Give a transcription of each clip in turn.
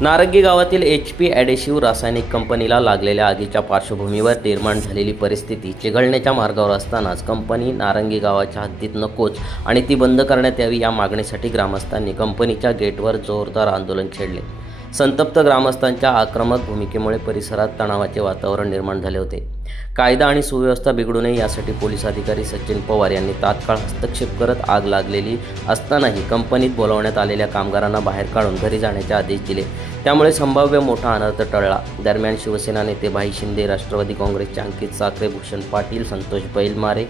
नारंगी गावातील HP ॲडेसिव्ह रासायनिक कंपनीला लागलेल्या आगीच्या पार्श्वभूमीवर निर्माण झालेली परिस्थिती चिघळण्याच्या मार्गावर असतानाच कंपनी नारंगी गावाच्या हद्दीत नकोच आणि ती बंद करण्यात यावी या मागणीसाठी ग्रामस्थांनी कंपनीच्या गेटवर जोरदार आंदोलन छेडले। संतप्त ग्रामस्थांच्या आक्रमक भूमिकेमुळे परिसरात तणावाचे वातावरण निर्माण झाले होते। कायदा आणि सुव्यवस्था बिघडू नये यासाठी पोलीस अधिकारी सचिन पवार यांनी तात्काळ हस्तक्षेप करत आग लागलेली असतानाही कंपनीत बोलावण्यात आलेल्या कामगारांना बाहेर काढून घरी जाण्याचे आदेश दिले। त्यामुळे संभाव्य मोठा अनर्थ टळला। दरम्यान शिवसेना नेते भाई शिंदे, राष्ट्रवादी काँग्रेसचे अंकित साखरे, भूषण पाटील, संतोष बैलमारे,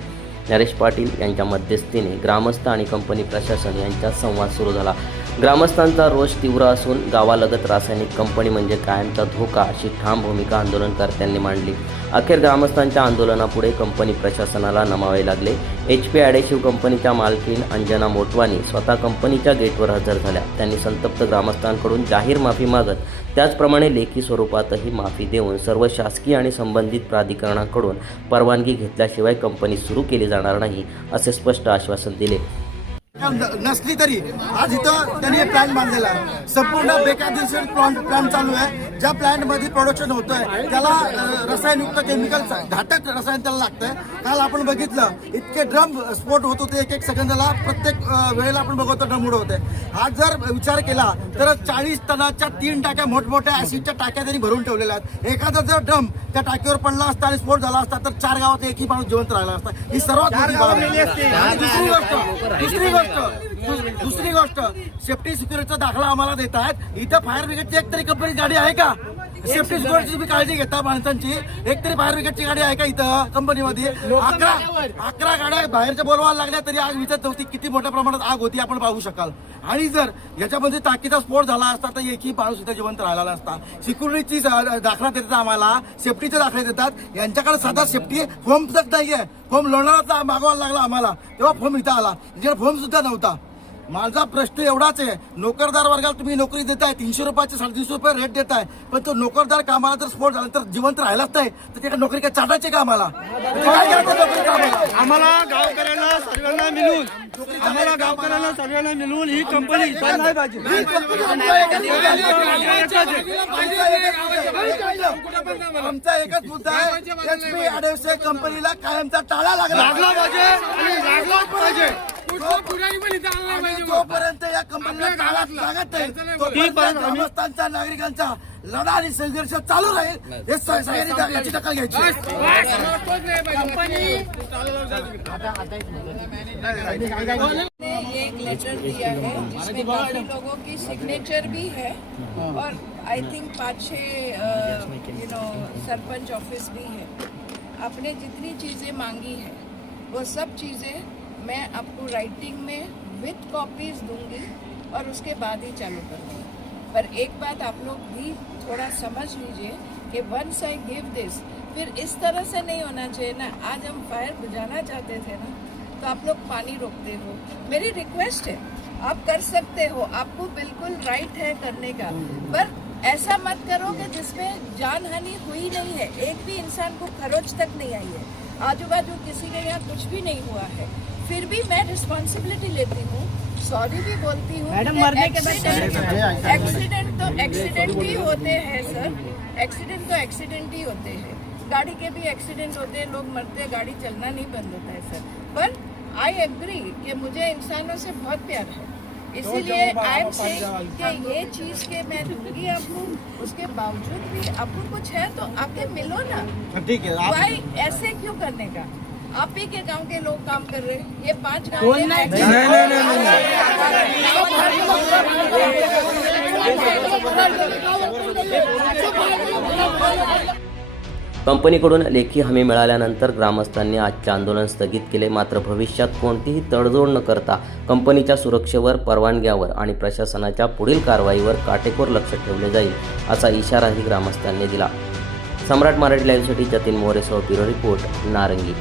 नरेश पाटील यांच्या मध्यस्थीने ग्रामस्थ आणि कंपनी प्रशासन यांच्यात संवाद सुरू झाला। ग्रामस्थांचा रोष तीव्र असून गावालगत रासायनिक कंपनी म्हणजे कायमचा धोका अशी ठाम भूमिका आंदोलनकर्त्यांनी मांडली। अखेर ग्रामस्थांच्या आंदोलनापुढे कंपनी प्रशासनाला नमावे लागले। HP ॲडेसिव्ह कंपनीच्या मालकीन अंजना मोटवानी स्वतः कंपनीच्या गेटवर हजर झाल्या। त्यांनी संतप्त ग्रामस्थांकडून जाहीर माफी मागत त्याचप्रमाणे लेखी स्वरूपातही माफी देऊन सर्व शासकीय आणि संबंधित प्राधिकरणाकडून परवानगी घेतल्याशिवाय कंपनी सुरू केली जाणार नाही असे स्पष्ट आश्वासन दिले। नसली तरी आज इथं त्यांनी प्लॅन बांधलेला आहे। संपूर्ण बेकायदेशीर प्लॅन चालू आहे। ज्या प्लॅन्ट मध्ये प्रोडक्शन होतंय त्याला रसायनयुक्त केमिकल घातक रसायन त्याला लागतंय। काल आपण बघितलं इतके ड्रम स्फोट होत होते, एक सेकंदाला प्रत्येक वेळेला आपण बघतो ड्रम उडवते। हा जर विचार केला तर 40 टनाच्या 3 टाक्या मोठमोठ्या ऍसिडच्या टाक्या त्यांनी भरून ठेवलेल्या आहेत। एखादा जर ड्रम त्या टाकीवर पडला असता आणि स्फोट झाला असता तर 4 गावात एकही माणूस जिवंत राहिला असता। ही सर्वात मोठी बाब आहे। दुसरी गोष्ट सेफ्टी सिक्युरिटीचा दाखला आम्हाला देत आहेत। इथं फायर ब्रिगेडची एक तरी कंपनी गाडी आहे का? सेफ्टी सिक्युरिटीची तुम्ही काळजी घेता माणसांची, एक तरी फायर ब्रिगेडची गाडी आहे का इथं कंपनीमध्ये? 11 गाड्या बाहेरच्या बोलवायला लागल्या तरी आग विचत नव्हती। किती मोठ्या प्रमाणात आग होती आपण पाहू शकाल। आणि जर याच्यामध्ये टाकीचा स्फोट झाला असता तर एकही माणूस इथं जिवंत राहिला नसता। सिक्युरिटीची दाखला देतात आम्हाला, सेफ्टीचे दाखले देतात। यांच्याकडे साधा सेफ्टी फॉर्म सुद्धा नाहीये। फॉर्म लोणावळा मागवायला लागला आम्हाला, तेव्हा फॉर्म इथं आला, म्हणजे फॉर्म सुद्धा नव्हता। माझा प्रश्न एवढाच आहे, नोकरदार वर्गाला तुम्ही नोकरी देताय, 300 रुपयाचे 350 रुपये रेट देताय, पण तो नोकरदार कामाला जर स्फोट झाला तर जिवंत राहिलाच नाही तर त्याच्या नोकरी काय चाटायचे का आम्हाला? आम्हाला गावकऱ्यांना सर्वांना मिळून ही कंपनी नाही पाहिजे। आमचा एकच मुद्दा आहे, HP ॲडेसिव्ह कंपनीला कायमचा टाळा लागला पाहिजे। जोपर्यंत या कंपनीला टाळा लागत नाही तोपर्यंत ग्रामस्थांचा, नागरिकांचा लढा आणि संघर्ष चालू राहील। हे सगळ्यांनी याची दखल घ्यायची। ये एक लेटर दिया है जिसमें काफी लोगों की सिग्नेचर भी है और आई थिंक 5-6 सरपंच ऑफिस भी है। आपने जितनी चीज़ें मांगी है वो सब चीज़ें मैं आपको राइटिंग में विथ कॉपीज दूंगी और उसके बाद ही चालू करूँगी। पर एक बात आप लोग भी थोड़ा समझ लीजिए कि वंस आई गिव दिस, फिर इस तरह से नहीं होना चाहिए ना। आज हम फायर बुझाना चाहते थे ना, तो आप लोग पानी रोकते हो। मेरी रिक्वेस्ट है, आप कर सकते हो, आपको बिल्कुल राइट है करने का, पर ऐसा मत करो कि जिसमें जान हानि हुई नहीं है, एक भी इंसान को खरोच तक नहीं आई है, आजू बाजू किसी के यहाँ कुछ भी नहीं हुआ है, फिर भी मैं रिस्पॉन्सिबिलिटी लेती हूँ, सॉरी भी बोलती हूँ। एक्सीडेंट तो एक्सीडेंट ही होते हैं सर, एक्सीडेंट तो एक्सीडेंट ही होते हैं। गाड़ी के भी एक्सीडेंट होते हैं, लोग मरते हैं, गाड़ी चलना नहीं बंद होता है सर। पर आई एग्री कि मुझे इंसानों से बहुत प्यार है, इसीलिए आई एम सेइंग कि ये चीज़ के मैं दूंगी आपको। उसके बावजूद भी आपको कुछ है तो आके मिलो ना। ठीक है, भाई ऐसे क्यों करने का? आप ही के गांव के लोग काम कर रहे हैं, ये 5 गांव कंपनीकडून लेखी हमी मिळाल्यानंतर ग्रामस्थांनी आजचे आंदोलन स्थगित केले। मात्र भविष्यात कोणतीही तडजोड न करता कंपनीच्या सुरक्षेवर, परवानग्यावर आणि प्रशासनाच्या पुढील कारवाईवर काटेकोर लक्ष ठेवले जाईल असा इशाराही ग्रामस्थांनी दिला। सम्राट मराठी लाईव्हसाठी जतीन मोरेसह ब्युरो रिपोर्ट, नारंगी।